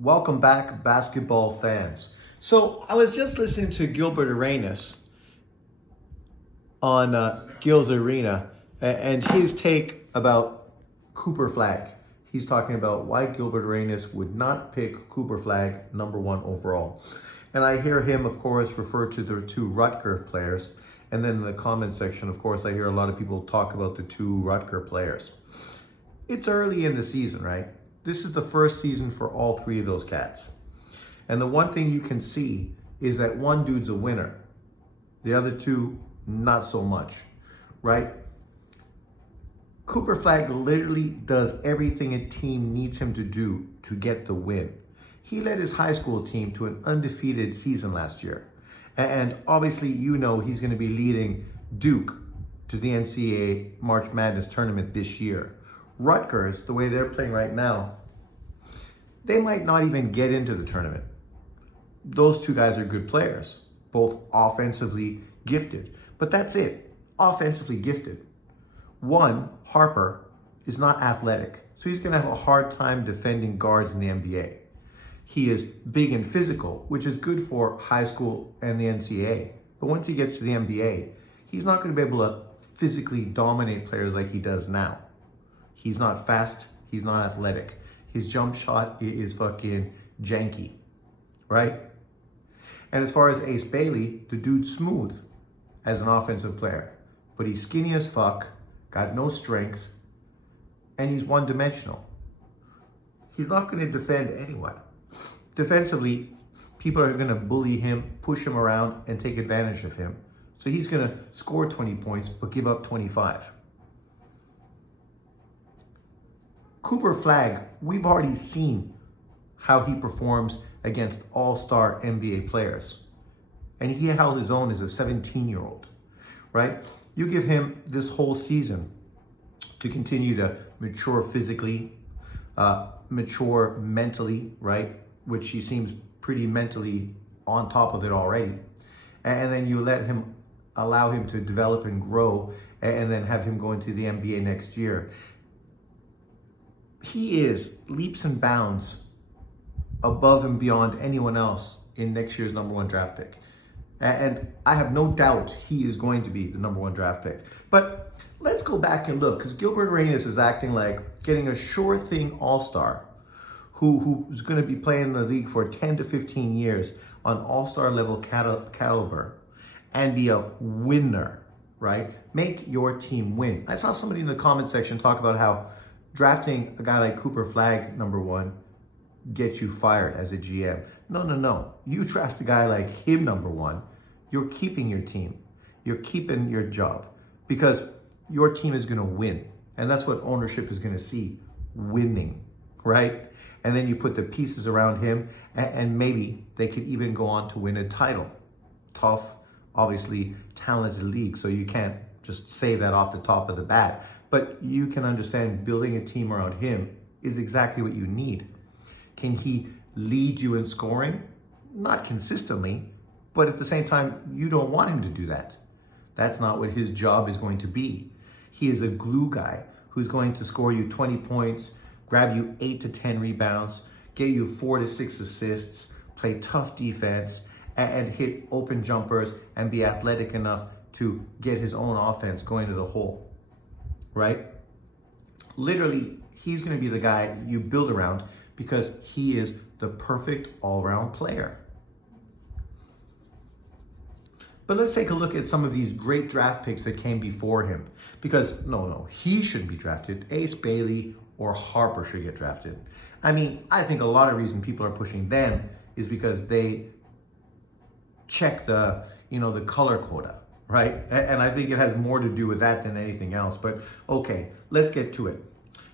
Welcome back, basketball fans. So I was just listening to Gilbert Arenas on Gil's Arena and his take about Cooper Flagg. He's talking about why Gilbert Arenas would not pick Cooper Flagg number one overall. And I hear him, of course, refer to the two Rutger players. And then in the comment section, of course, I hear a lot of people talk about the two Rutger players. It's early in the season, right? This is the first season for all three of those cats. And the one thing you can see is that one dude's a winner. The other two, not so much, right? Cooper Flagg literally does everything a team needs him to do to get the win. He led his high school team to an undefeated season last year. And obviously, you know he's going to be leading Duke to the NCAA March Madness tournament this year. Rutgers, the way they're playing right now, they might not even get into the tournament. Those two guys are good players, both offensively gifted. But that's it, offensively gifted. One, Harper, is not athletic, so he's going to have a hard time defending guards in the NBA. He is big and physical, which is good for high school and the NCAA. But once he gets to the NBA, he's not going to be able to physically dominate players like he does now. He's not fast, he's not athletic. His jump shot is fucking janky, right? And as far as Ace Bailey, the dude's smooth as an offensive player, but he's skinny as fuck, got no strength, and he's one-dimensional. He's not going to defend anyone. Defensively, people are going to bully him, push him around, and take advantage of him. So he's going to score 20 points, but give up 25. Cooper Flagg, we've already seen how he performs against all-star NBA players. And he held his own as a 17-year-old, right? You give him this whole season to continue to mature physically, mature mentally, right? Which he seems pretty mentally on top of it already. And then you allow him to develop and grow, and then have him go into the NBA next year. He is leaps and bounds above and beyond anyone else in next year's number one draft pick. And I have no doubt he is going to be the number one draft pick. But let's go back and look, because Gilbert Arenas is acting like getting a sure thing all-star who's going to be playing in the league for 10 to 15 years on all-star level caliber and be a winner, right? Make your team win. I saw somebody in the comment section talk about how drafting a guy like Cooper Flagg, number one, gets you fired as a GM. No. You draft a guy like him, number one, you're keeping your team. You're keeping your job because your team is going to win. And that's what ownership is going to see, winning, right? And then you put the pieces around him and maybe they could even go on to win a title. Tough, obviously talented league, so you can't just say that off the top of the bat. But you can understand building a team around him is exactly what you need. Can he lead you in scoring? Not consistently, but at the same time, you don't want him to do that. That's not what his job is going to be. He is a glue guy who's going to score you 20 points, grab you 8 to 10 rebounds, get you 4 to 6 assists, play tough defense, and hit open jumpers and be athletic enough to get his own offense going to the hole. Right? Literally, he's going to be the guy you build around because he is the perfect all-around player. But let's take a look at some of these great draft picks that came before him. Because, no, he shouldn't be drafted. Ace Bailey or Harper should get drafted. I mean, I think a lot of reason people are pushing them is because they check the color quota. Right? And I think it has more to do with that than anything else. But okay, let's get to it.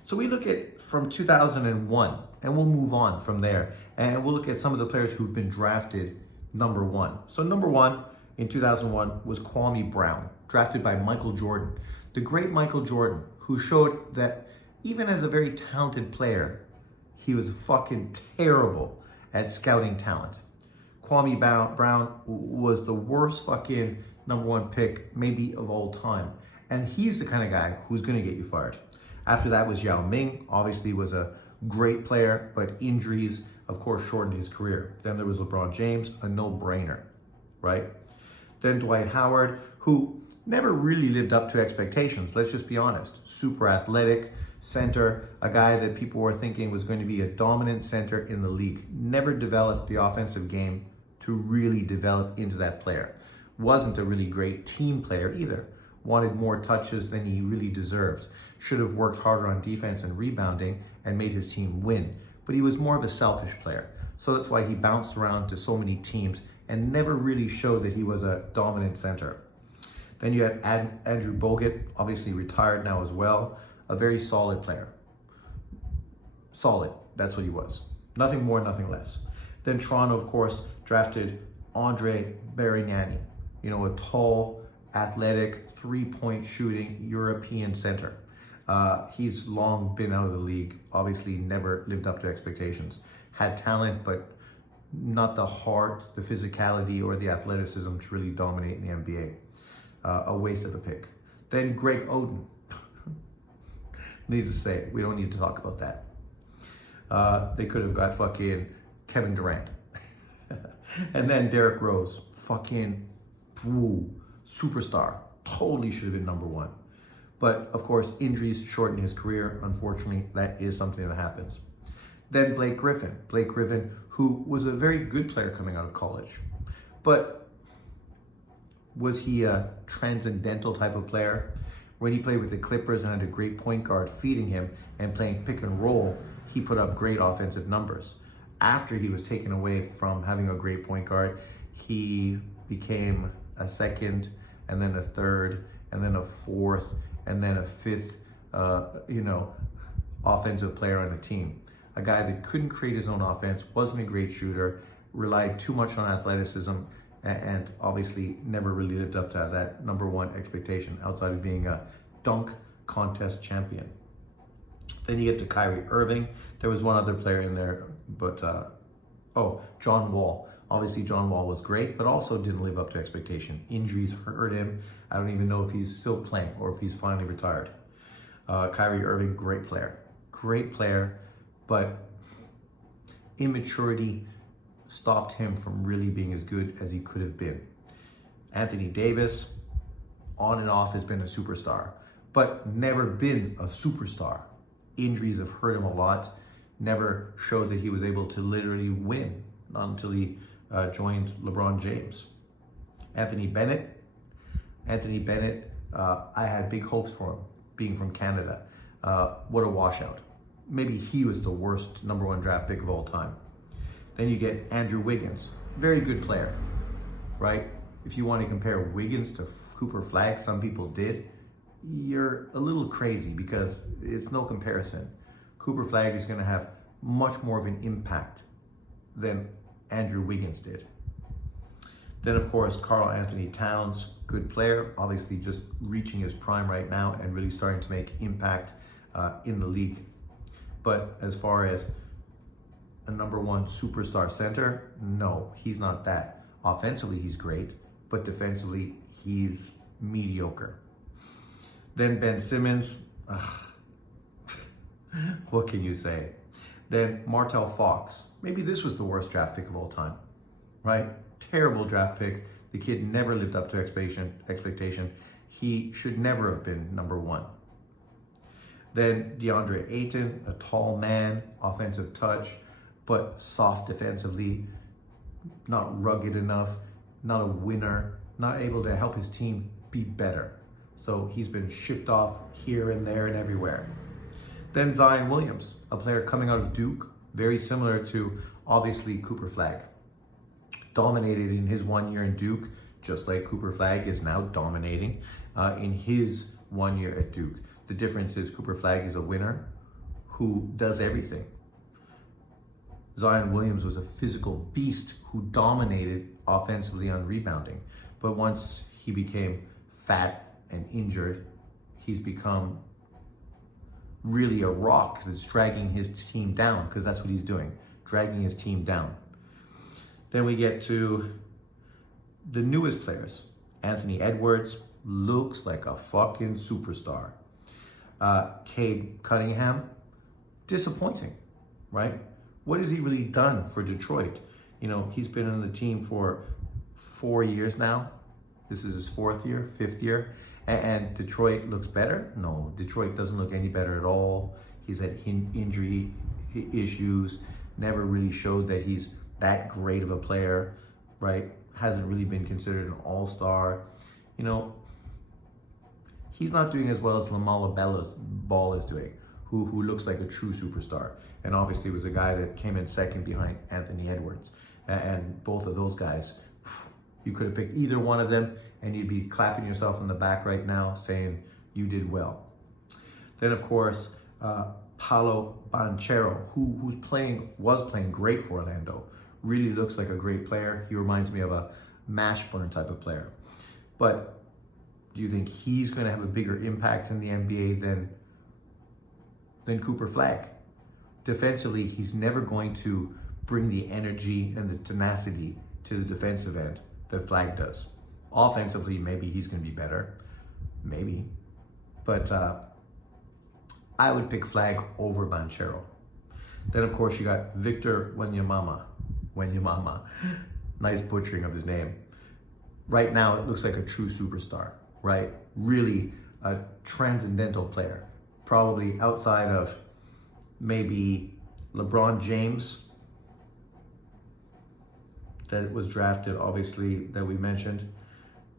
So we look at from 2001, and we'll move on from there. And we'll look at some of the players who've been drafted number one. So number one in 2001 was Kwame Brown, drafted by Michael Jordan. The great Michael Jordan, who showed that even as a very talented player, he was fucking terrible at scouting talent. Kwame Brown was the worst fucking number one pick maybe of all time. And he's the kind of guy who's going to get you fired. After that was Yao Ming, obviously was a great player, but injuries of course, shortened his career. Then there was LeBron James, a no-brainer, right? Then Dwight Howard, who never really lived up to expectations, let's just be honest. Super athletic center, a guy that people were thinking was going to be a dominant center in the league. Never developed the offensive game to really develop into that player. Wasn't a really great team player either. Wanted more touches than he really deserved. Should have worked harder on defense and rebounding and made his team win. But he was more of a selfish player. So that's why he bounced around to so many teams and never really showed that he was a dominant center. Then you had Andrew Bogut, obviously retired now as well. A very solid player. Solid, that's what he was. Nothing more, nothing less. Then Toronto, of course, drafted Andre Bargnani. You know, a tall, athletic, three-point shooting European center. He's long been out of the league, obviously never lived up to expectations. Had talent, but not the heart, the physicality, or the athleticism to really dominate in the NBA. A waste of a pick. Then Greg Oden. Needless to say, we don't need to talk about that. They could have got fucking Kevin Durant. And then Derrick Rose. Fucking superstar. Totally should have been number one. But of course, injuries shortened his career. Unfortunately, that is something that happens. Then Blake Griffin. Blake Griffin, who was a very good player coming out of college. But was he a transcendental type of player? When he played with the Clippers and had a great point guard feeding him and playing pick and roll, he put up great offensive numbers. After he was taken away from having a great point guard, he became a second, and then a third, and then a fourth, and then a fifth, offensive player on the team. A guy that couldn't create his own offense, wasn't a great shooter, relied too much on athleticism, and obviously never really lived up to that number one expectation outside of being a dunk contest champion. Then you get to Kyrie Irving. There was one other player in there, but John Wall. Obviously John Wall was great, but also didn't live up to expectation. Injuries hurt him. I don't even know if he's still playing or if he's finally retired. Kyrie Irving, great player, but immaturity stopped him from really being as good as he could have been. Anthony Davis, on and off, has been a superstar, but never been a superstar. Injuries have hurt him a lot. Never showed that he was able to literally win, not until he joined LeBron James. Anthony Bennett, I had big hopes for him, being from Canada. What a washout. Maybe he was the worst number one draft pick of all time. Then you get Andrew Wiggins, very good player, right? If you want to compare Wiggins to Cooper Flagg, some people did, you're a little crazy because it's no comparison. Cooper Flagg is going to have much more of an impact than Andrew Wiggins did. Then, of course, Karl Anthony Towns, good player, obviously just reaching his prime right now and really starting to make impact in the league. But as far as a number one superstar center, no, he's not that. Offensively, he's great, but defensively, he's mediocre. Then Ben Simmons, what can you say? Then Martell Fox, maybe this was the worst draft pick of all time, right? Terrible draft pick. The kid never lived up to expectation. He should never have been number one. Then DeAndre Ayton, a tall man, offensive touch, but soft defensively, not rugged enough, not a winner, not able to help his team be better. So he's been shipped off here and there and everywhere. Then Zion Williams, a player coming out of Duke, very similar to, obviously, Cooper Flagg. Dominated in his 1 year in Duke, just like Cooper Flagg is now dominating in his 1 year at Duke. The difference is Cooper Flagg is a winner who does everything. Zion Williams was a physical beast who dominated offensively on rebounding. But once he became fat and injured, he's become really a rock that's dragging his team down, because that's what he's doing, dragging his team down. Then we get to the newest players. Anthony Edwards looks like a fucking superstar. Cade Cunningham, disappointing, right? what has he really done for Detroit? You know, he's been on the team for 4 years now. This is his 4th year, 5th year. And Detroit looks better? No, Detroit doesn't look any better at all. He's had injury issues, never really showed that he's that great of a player, right? Hasn't really been considered an all-star. You know, he's not doing as well as Lamella Ball is doing, who looks like a true superstar. And obviously was a guy that came in second behind Anthony Edwards. And both of those guys, you could have picked either one of them and you'd be clapping yourself in the back right now saying you did well. Then of course, Paolo Banchero, who was playing great for Orlando. Really looks like a great player. He reminds me of a Mashburn type of player. But do you think he's going to have a bigger impact in the NBA than Cooper Flagg? Defensively, he's never going to bring the energy and the tenacity to the defensive end that Flagg does. Offensively, maybe he's going to be better. Maybe. But I would pick Flagg over Banchero. Then, of course, you got Victor Wembanyama. Nice butchering of his name. Right now, it looks like a true superstar, right? Really a transcendental player. Probably outside of maybe LeBron James, that was drafted, obviously, that we mentioned.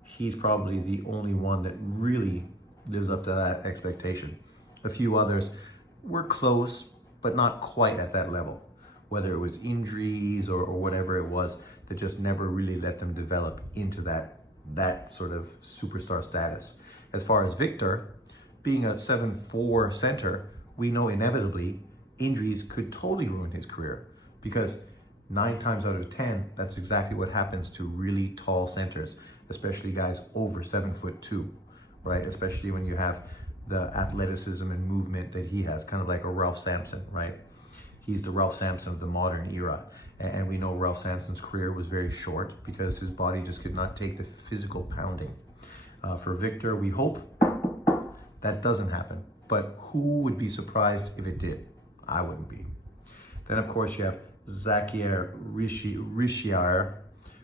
He's probably the only one that really lives up to that expectation. A few others were close, but not quite at that level. Whether it was injuries or whatever it was, that just never really let them develop into that sort of superstar status. As far as Victor, being a 7'4" center, we know inevitably injuries could totally ruin his career, because 9 times out of 10, that's exactly what happens to really tall centers, especially guys over 7'2", right? Especially when you have the athleticism and movement that he has, kind of like a Ralph Sampson, right? He's the Ralph Sampson of the modern era. And we know Ralph Sampson's career was very short because his body just could not take the physical pounding. For Victor, we hope that doesn't happen. But who would be surprised if it did? I wouldn't be. Then, of course, you have Zakier Rishiar,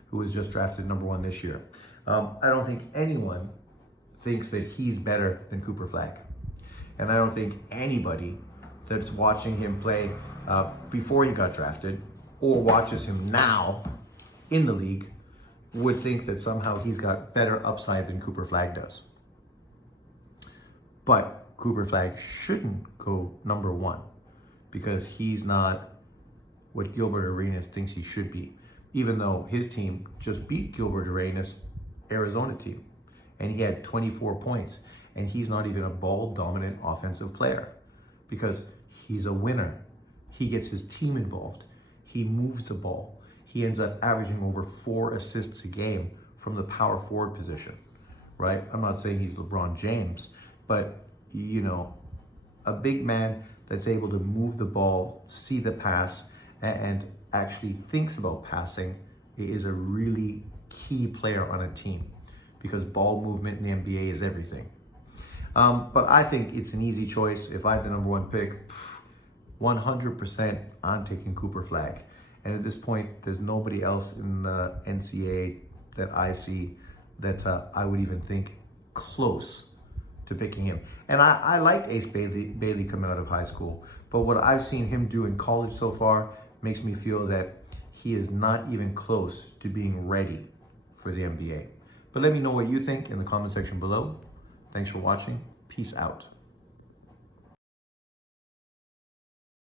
who was just drafted #1 this year. I don't think anyone thinks that he's better than Cooper Flagg. And I don't think anybody that's watching him play before he got drafted or watches him now in the league would think that somehow he's got better upside than Cooper Flagg does. But Cooper Flagg shouldn't go #1 because he's not what Gilbert Arenas thinks he should be, even though his team just beat Gilbert Arenas' Arizona team, and he had 24 points, and he's not even a ball-dominant offensive player because he's a winner. He gets his team involved. He moves the ball. He ends up averaging over 4 assists a game from the power forward position, right? I'm not saying he's LeBron James, but, you know, a big man that's able to move the ball, see the pass, and actually thinks about passing is a really key player on a team because ball movement in the NBA is everything. But I think it's an easy choice. If I had the #1 pick, 100% I'm taking Cooper Flagg. And at this point, there's nobody else in the NCAA that I see that I would even think close to picking him. And I liked Ace Bailey coming out of high school, but what I've seen him do in college so far makes me feel that he is not even close to being ready for the NBA. But let me know what you think in the comment section below. Thanks for watching. Peace out.